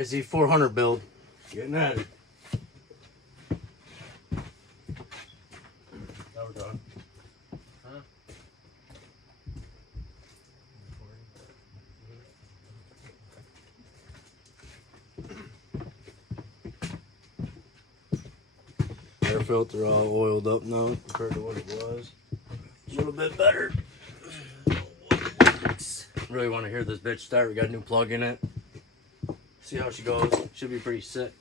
Yz400 build. Getting at it. Now we're done. Huh? Air filter all oiled up now compared to what it was. A little bit better. Really want to hear this bitch start. We got a new plug in it. See how she goes. Should be pretty sick.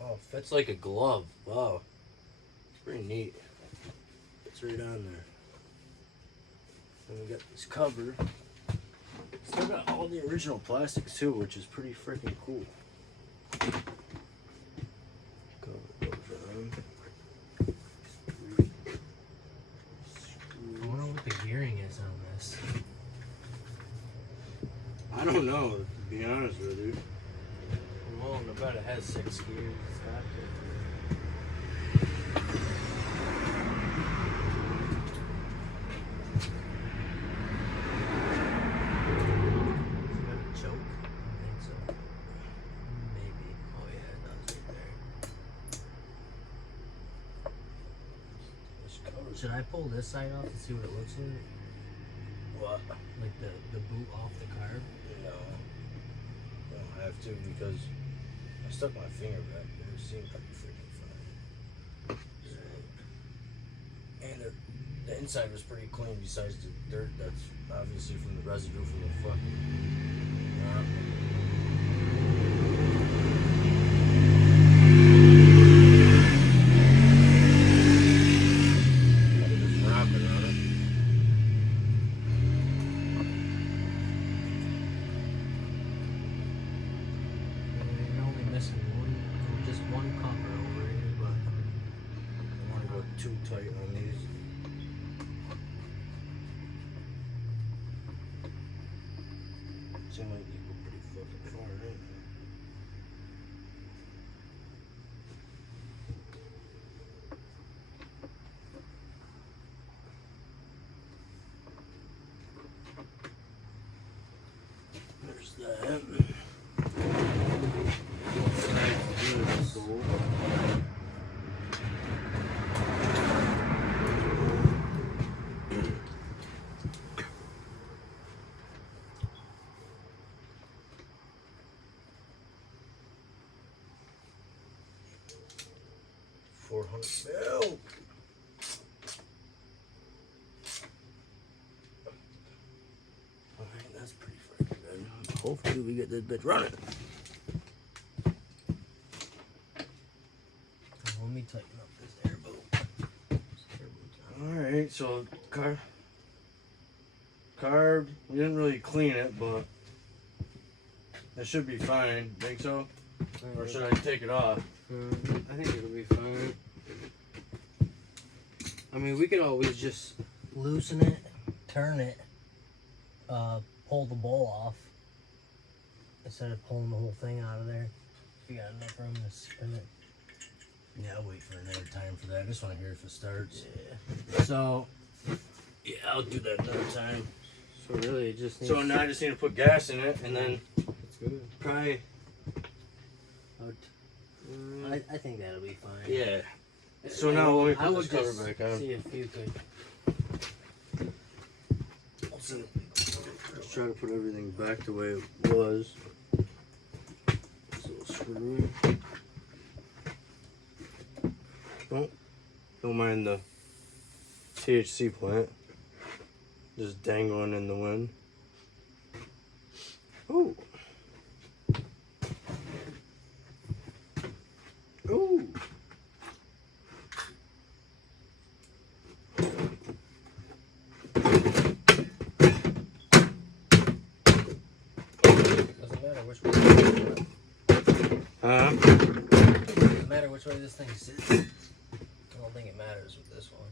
Oh, fits like a glove. Wow. It's pretty neat. It's right on there. And we got this cover. Still got all the original plastics too, which is pretty freaking cool. Cover goes on. I wonder what the gearing is on this. I don't know, to be honest with you. Well, I bet it has 6 gears. It's got to. Should I pull this side off and see what it looks like? What? Like the boot off the carb? No. I don't have to because I stuck my finger back there. It seemed pretty freaking fine. And the inside was pretty clean besides the dirt that's obviously from the residue from the fucking... Too tight on these. Seem like you go pretty fucking far, right? There's that. $400 Alright, that's pretty freaking good. Hopefully we get this bitch running. Let me tighten up this air boot. Alright, so carb, we didn't really clean it, but it should be fine. Think so? Or should I take it off? I think it'll be fine. I mean, we could always just loosen it, turn it, pull the bowl off instead of pulling the whole thing out of there. If you got enough room to spin it. Yeah, I'll wait for another time for that. I just want to hear if it starts. Yeah. So, yeah, I'll do that another time. So really, it just needs... So now I just need to put gas in it, and then It's good. probably... I think that'll be fine. Yeah. So now let me I put would this cover just back on. see if you could. Let's try to put everything back the way it was. This little screw. Don't mind the THC plant. Just dangling in the wind. Ooh. Ooh. Doesn't matter which way. Doesn't matter which way this thing sits. I don't think it matters with this one.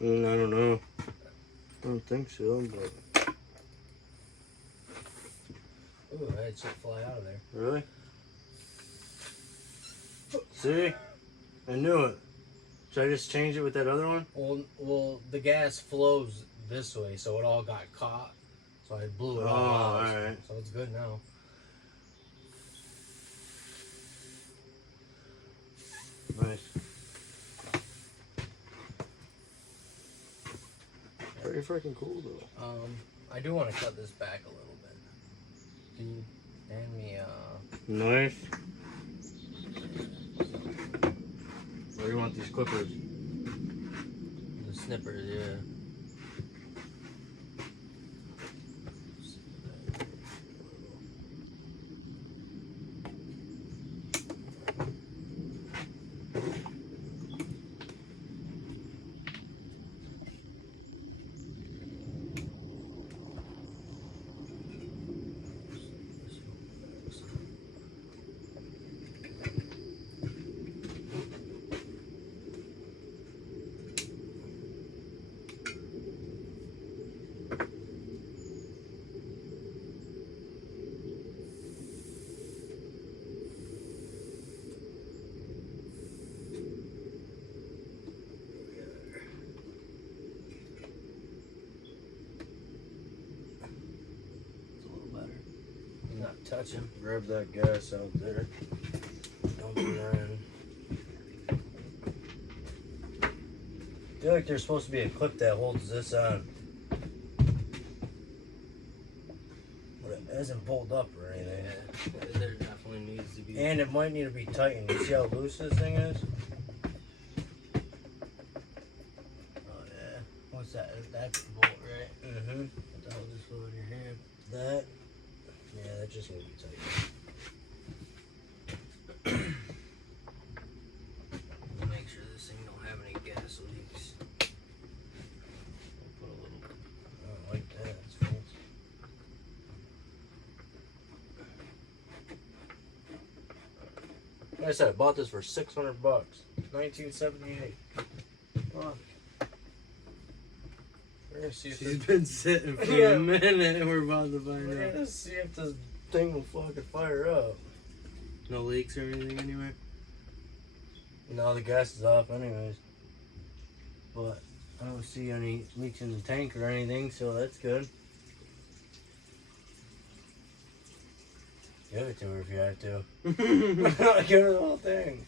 I don't know. I don't think so, but... Oh, Ooh, I had shit fly out of there. Really? See? I knew it. Should I just change it with that other one? Well, the gas flows this way, so it all got caught. So I blew it all out. Alright. So it's good now. Nice. Pretty freaking cool though. I do want to cut this back a little bit. Can you hand me Nice. Where do you want these clippers? the snippers? Yeah. Not touching. Grab that gas out there. Dump it in. I feel like there's supposed to be a clip that holds this on. But it hasn't pulled up or anything. Yeah, there definitely needs to be. And it might need to be tightened. You see how loose this thing is? Oh yeah. What's that? That's the bolt, right? Mm-hmm. What the hell is this one in your hand? That, yeah, that just needs to be tightened. Make sure this thing don't have any gas leaks. I'll put a little. I don't like that. It's fancy. Like I said, I bought this for $600. 1978. Well, we're gonna see if She's this, been sitting for Yeah. a minute and we're about to find we're out. gonna see if this thing will fucking fire up. No leaks or anything anywhere? No, the gas is off anyways. But I don't see any leaks in the tank or anything, so that's good. Give it to her if you have to. Give her the whole thing.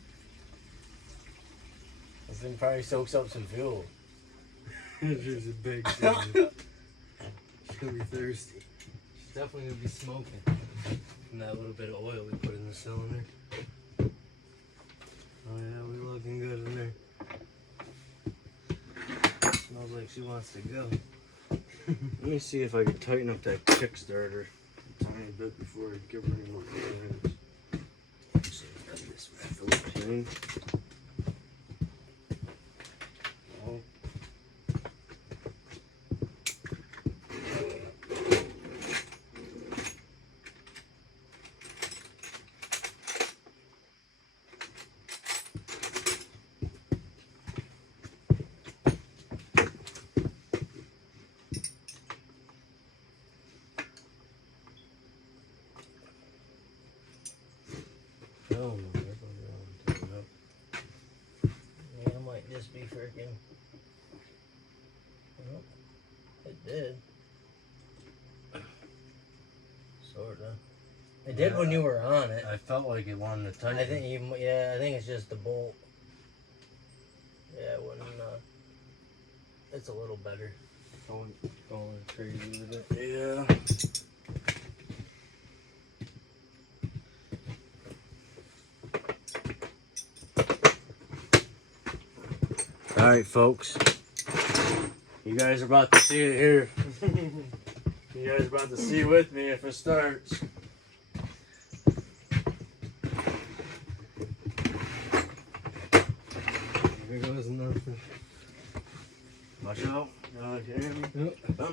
This thing probably soaks up some fuel. It's just a big thing. She's gonna be thirsty. She's definitely gonna be smoking from that little bit of oil we put in the cylinder. Oh yeah, we're looking good in there. Smells like she wants to go. Let me see if I can tighten up that Kickstarter a tiny bit before I give her any more clearance. Actually, I've got this right. Okay. Oh. Oh, no, that's what I'm doing. Yeah, it might just be freaking. Well, it did. Sorta. It did when you were on it. I felt like it wanted to tighten. I think you. Yeah, I think it's just the bolt. Yeah, it wouldn't. It's a little better. Going crazy with it. Yeah. Alright, folks. You guys are about to see it here. You guys are about to see with me if it starts. There goes nothing. Watch out. Can you hear me? Nope. No.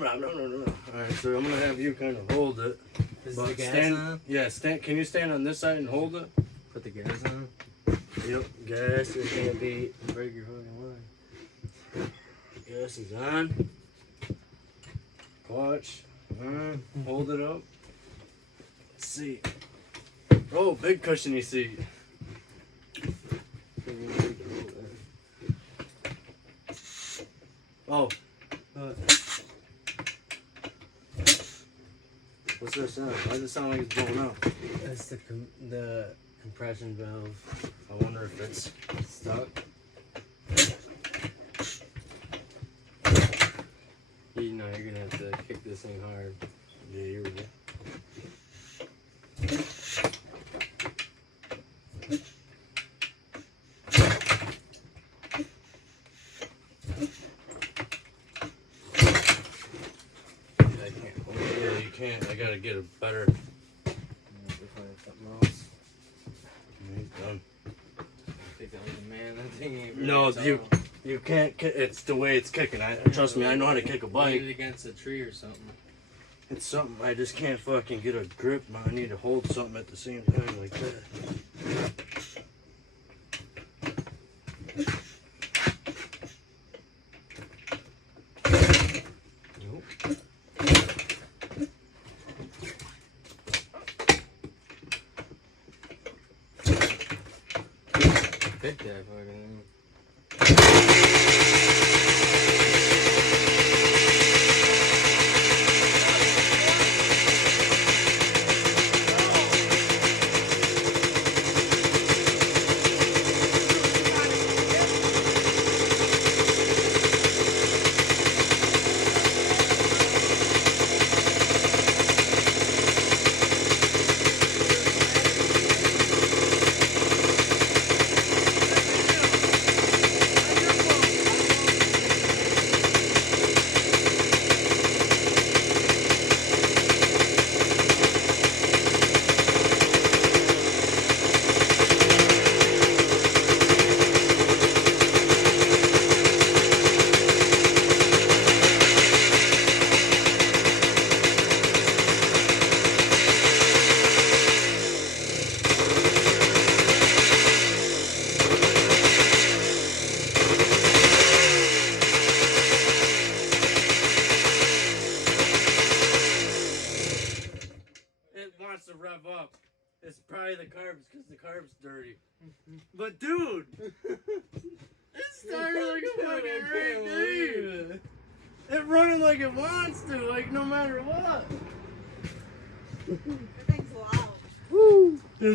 Alright, so I'm going to have you kind of hold it. Is But the gas stand, on? Yeah, can you stand on this side and hold it? Put the gas on. Yep, gas is going to be, Break your fucking line. gas is on. Watch. Hold it up. seat. Oh, big cushiony seat. Oh. What's that sound? Why does it sound like it's blowing up? That's the compression valve. I wonder if it's Stuck. You know you're gonna have to kick this thing hard. Yeah, here we go. Yeah, you can't. I gotta get a better. Something else. He's done. I think that was a man. That thing ain't No, very you can't. It's the way it's kicking. Trust me, I know how to kick a bike. Lean it against a tree or something. It's something I just can't fucking get a grip, man. I need to hold something at the same time like that. Nope. Pick that fucking thing. Wants to rev up. It's probably the carbs because the carb's dirty. But dude, it started like a fucking right thing. It running like it wants to, like no matter what.